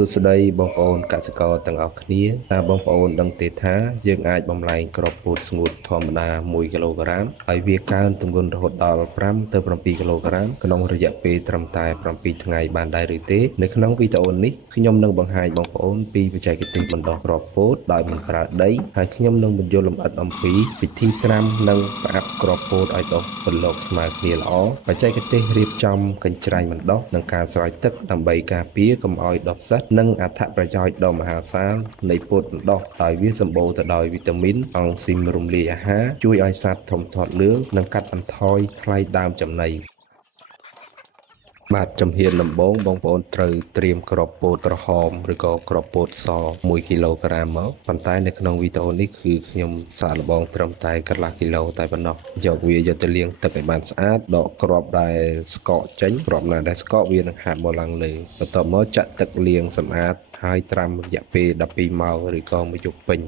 សួស្តីបងប្អូនកសិករទាំងអស់គ្នាតើបងប្អូនដឹងទេថាយើងអាចបំលែងគ្រាប់ពោតស្ងួតធម្មតា1គីឡូក្រាមហើយវាកើនទម្ងន់រហូតដល់5ទៅ7គីឡូក្រាមក្នុងរយៈពេលត្រឹមតែ7ថ្ងៃបានដែរឬទេនៅក្នុងវីដេអូនេះខ្ញុំនឹងបង្ហាញបងប្អូនពីបច្ចេកទេសបណ្ដុះគ្រាប់ពោតដោយមិនប្រើដីហើយខ្ញុំនឹងបញ្យល់លម្អិតអំពីវិធីត្រាំនិងផ្អាប់គ្រាប់ពោតឲ្យដុះពន្លកស្មើគ្នាល្អបច្ចេកទេសរៀបចំកញ្ច្រែងបណ្ដុះនិងការស្រោចទឹកដើម្បីការពារកុំឲ្យដុះផ្សិតនិងអត្ថប្រយោជន៍ដ៏មហាសាលនៃពោតបណ្ដុះដោយវាសម្បូរទៅដោយវីតាមីនអង់ស៊ីមរំលាយអាហារជួយឲ្យសត្វធំធាត់លឿងនិងកាត់បន្ថយថ្លៃដើមចំណីបាទជំហានដំបូងបងប្អូនត្រូវត្រៀមគ្រាប់ពោតក្រហមឬក៏គ្រាប់ពោតស1គីឡូក្រាមមកប៉ុន្តែនៅក្នុងវីដេអូនេះគឺខ្ញុំសាកល្បងត្រឹមតែកន្លះគីឡូតែប៉ុណ្ណោះយកវាយកទៅលាងទឹកឲ្យបានស្អាតដកគ្រាប់ដែលស្កកចេញគ្រាប់ណាដែលស្កកវានឹងហាប់មកឡើងលើបន្ទាប់មកចាក់ទឹកលាងសម្អាតហើយត្រាំរយៈពេល12ម៉ោងឬក៏មួយយប់ពេញ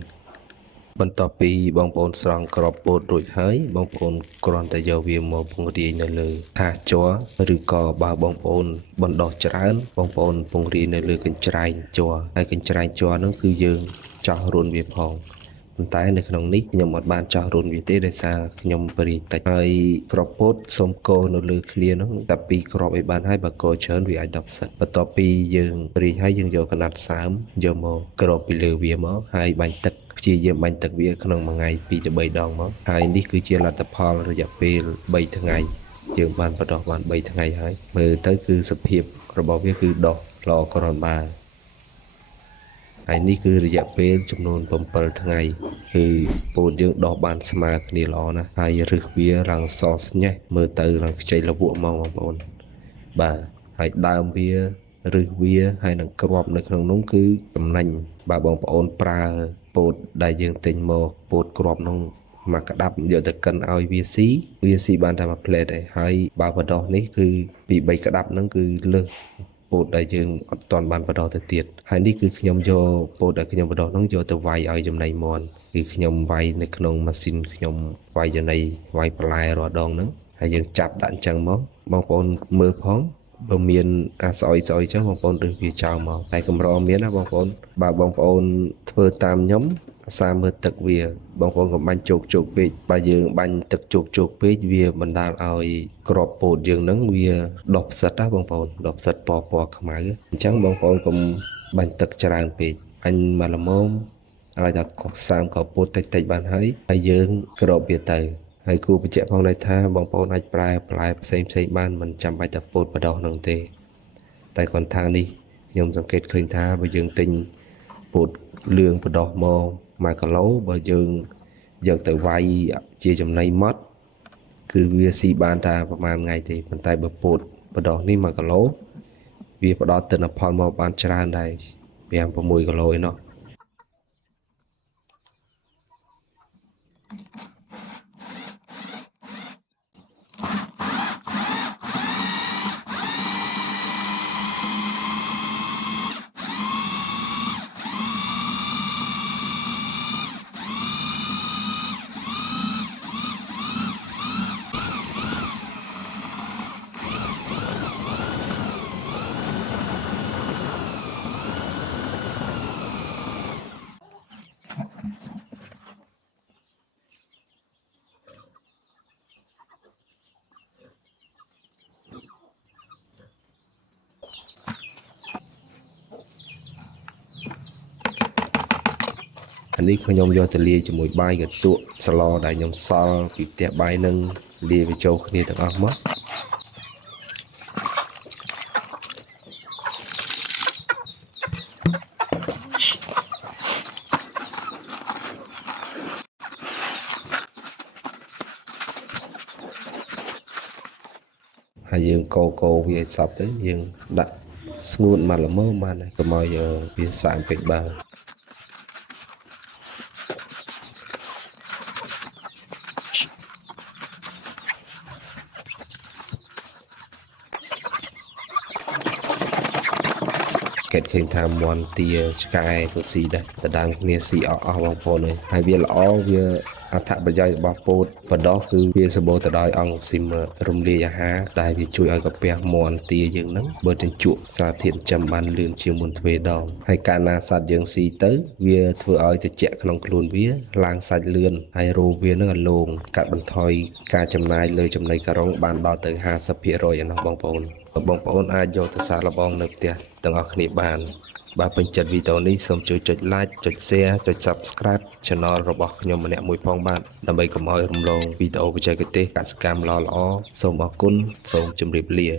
បន្ទាប់ពីបងប្អូនស្រង់គ្រាប់ពោតរួចហើយបងប្អូនគ្រាន់តែយកវាមកពង្រាយនៅលើថាសជ័រឬក៏បើបងប្អូនបណ្ដោះច្រើនបងប្អូនពង្រាយនៅលើកញ្ច្រែងជ័រហើយកញ្ច្រែងជ័រហ្នឹងគឺយើងចោះរួនវាផងប៉ុន្តែនៅក្នុងនេះខ្ញុំអត់បានចោះរួនវាទេដោយសារខ្ញុំបរិយតិចហើយគ្រាប់ពោតសូមកោនៅលើឃ្លាហ្នឹងតែ2គ្រាប់ឲ្យបានហើយបើកោច្រើនវាអាចដុះផ្សិតបន្ទាប់ពីយើងរីកហើយយើងយកកណាត់សើមយកមកគ្របពីលើវាមកហើយបាញ់ទឹកព្យាយាមបាញ់ទឹកវាក្នុងមួយថ្ងៃ2ទៅ3ដងមកហើយនេះគឺជាលទ្ធផលរយៈពេល3ថ្ងៃយើងបានបដោះបាន3ថ្ងៃហើយមើលទៅគឺសភាពរបស់វាគឺដុះល្អគ្រាន់បើហើយនេះគឺរយៈពេលចំនួន7ថ្ងៃគឺពោតយើងដោះបានស្មើគ្នាល្អណាស់ហើយរឹសវារាងសស្ញេះមើលទៅរាងខ្ចីលវក់ហ្មងបងប្អូនបាទហើយដើមវារឹសវាហើយនឹងគ្រាប់នៅក្នុងនោះគឺចំណេញបើបងប្អូនប្រើពោតដែលយើងទិញមកពោតគ្រាប់នោះមកក្តាប់យកទៅកិនឲ្យវាស៊ីបានតែមួយផ្លែតឯងហើយបើបដោះនេះគឺពី3ក្តាប់ហ្នឹងគឺលើសពោតដែលយើងអត់ទាន់បានបដោះទៅទៀតហើយនេះគឺខ្ញុំយកពោតដែលខ្ញុំបដោះហ្នឹងយកទៅវាយឲ្យចំណីមាន់គឺខ្ញុំវាយនៅក្នុងម៉ាស៊ីនខ្ញុំវាយចំណីវាយបន្លែរាល់ដងហ្នឹងហើយយើងចាប់ដាក់អញ្ចឹងមកបងប្អូនមើលផងបើមានអាស្អុយចឹងបងប្អូនរើសវាចោលមកតែកម្រមានណាបងប្អូនបើបងប្អូនធ្វើតាមខ្ញុំអាសាមើលទឹកវាបងប្អូនកុំបាញ់ជោគពេកបើយើងបាញ់ទឹកជោគពេកវាបណ្ដាលឲ្យគ្រាប់ពោតយើងហ្នឹងវាដុះផ្សិតណាបងប្អូនដុះផ្សិតពណ៌ខ្មៅអញ្ចឹងបងប្អូនកុំបាញ់ទឹកច្រើនពេកអញមកល្មមឲ្យតែកោះសាមក៏ពោតតិចបានហើយយើងគ្របវាទៅហើយគួរបញ្ជាក់ផងដែរថាបងប្អូនអាចប្រើបន្លែផ្សេងបានមិនចាំបាច់តែពោតបដោះនោះទេតែគ្រាន់ថានេះខ្ញុំសង្កេតឃើញថាបើយើងទិញពោតលឿងបដោះមក1គីឡូបើយើងយកទៅវាយជាចំណីម៉ត់គឺវាស៊ីបានតែប្រហែលថ្ងៃទេប៉ុន្តែបើពោតបដោះនេះ1គីឡូវាផ្ដល់ទិន្នផលមកបានច្រើនដែរ5 6គីឡូឯណោះអានេះខ្ញុំយកទៅលាយជាមួយបាយកន្ទក់ស្លដែលខ្ញុំសល់ពីផ្ទះបាយនឹងលាយវាចូលគ្នាទាំងអស់មកហើយយើងកូរវាឲ្យសព្វទៅយើងដាក់ស្ងួតមកល្មមបានកុំឲ្យវាសាំពេកបាទគេឃើញថាមន់ទាឆ្កែក៏ស៊ីដែរតដើមគ្នាស៊ីអស់បងប្អូនហើយវាល្អវា អត្ថប្រយោជន៍របស់ពោតបដោះគឺវាសម្បូរទៅដោយអង់ស៊ីមរំលាយអាហារដែលវាជួយឲ្យកាពះមាន់ទាយើងហ្នឹងបើទាំងជក់សារធាតុចិញ្ចឹមបានលឿនជាងមុនទ្វេដងហើយកាលណាសត្វយើងស៊ីទៅវាធ្វើឲ្យត្រជាក់ក្នុងខ្លួនវាឡើងសាច់លឿនហើយរោវានឹងឲ្យលោងកាត់បន្ថយការចំណាយលើចំណីការុងបានដល់ទៅ50%ឯណោះបងប្អូនអាចយកទៅសាកល្បងនៅផ្ទះទាំងអស់គ្នាបានបើពេញចិត្តវីដេអូនេះសូមជួយចុច like ចុច share ចុច subscribe Channel របស់ខ្ញុំម្នាក់មួយផងបាទដើម្បីកុំឲ្យរំលងវីដេអូបច្ចេកទេសកសិកម្មល្អៗសូមអរគុណសូមជម្រាបលា